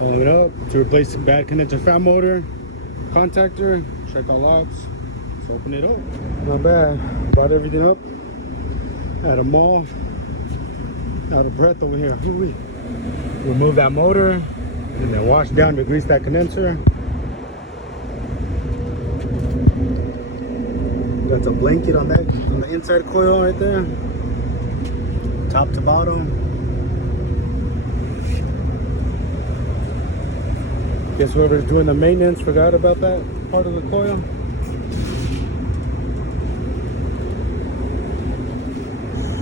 Following it up to replace the bad condenser fan motor, contactor, check all locks. Let's open it up. Not bad. Brought everything up. Had them all. Out of breath over here. Ooh-wee. Remove that motor and then wash down to grease that condenser. Got a blanket on that on the inside coil right there, top to bottom. Guess whoever's doing the maintenance forgot about that part of the coil.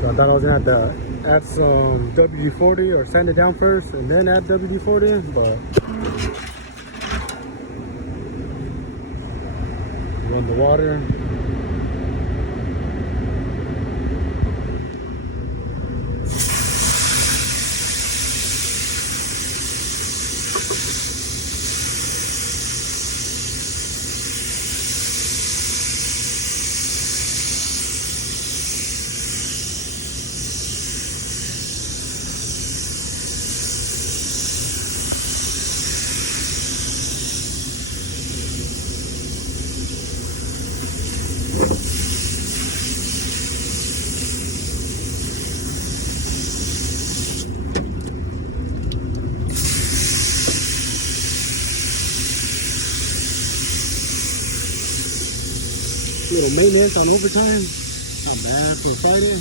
So I thought I was gonna have to add some WD-40 or sand it down first and then add WD-40, but run the water. Little maintenance on overtime. Not bad for Friday.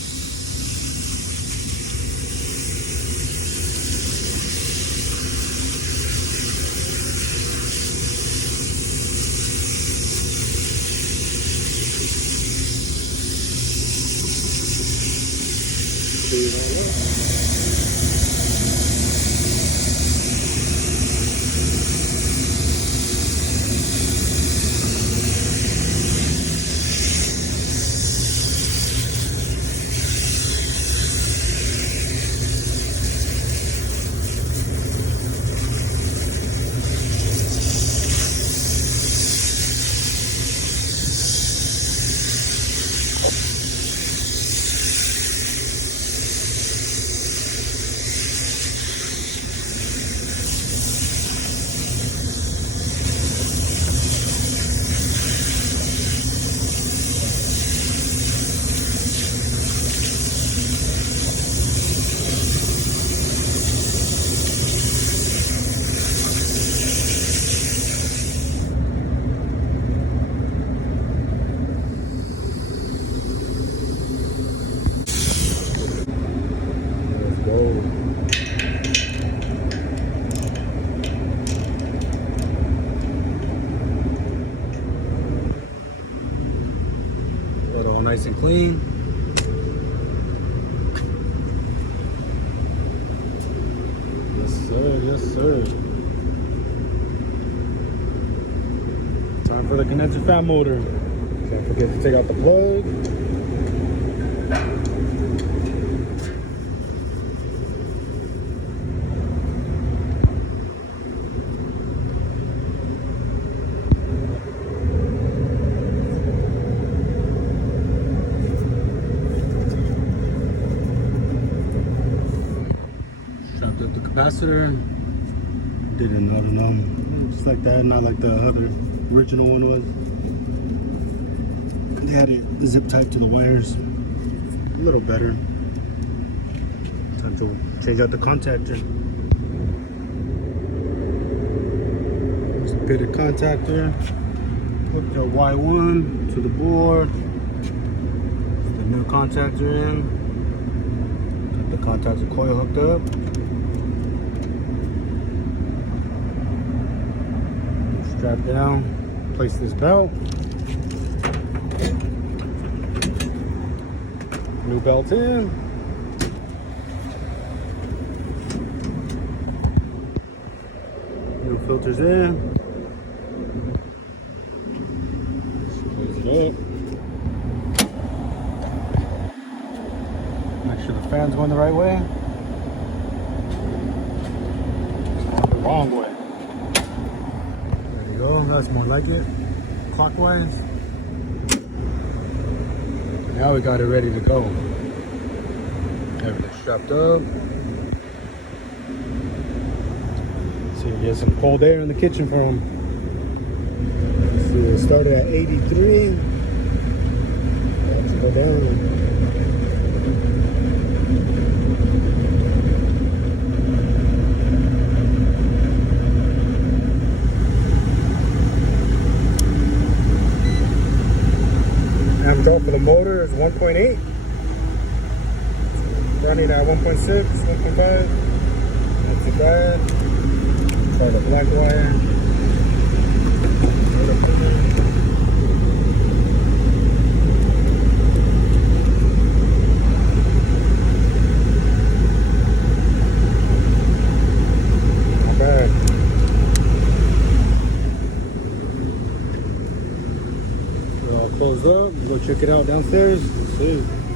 All nice and clean. Yes sir, yes sir. Time for the condenser fan motor. Can't forget to take out the plug. Strapped up the capacitor. Did another one, just like that, not like the other original one was. They had it zip tied to the wires. A little better. Time to change out the contactor. Just a bit of contactor. Hook the Y1 to the board. Put the new contactor in. Got the contactor coil hooked up. Strap down. Place this belt. New belt in. New filters in. Close it up. Make sure the fan's going the right way. It's going the wrong way. There you go. That's more like it. Clockwise. Now we got it ready to go. Everything's strapped up. So See, get some cold air in the kitchen for them. See, it started at 83. Let's go down. Average off for the motor is 1.8. Running at 1.6, 1.5. Not too bad. Try the black wire. Not bad. We're all closed up. Go check it out downstairs. Let's see.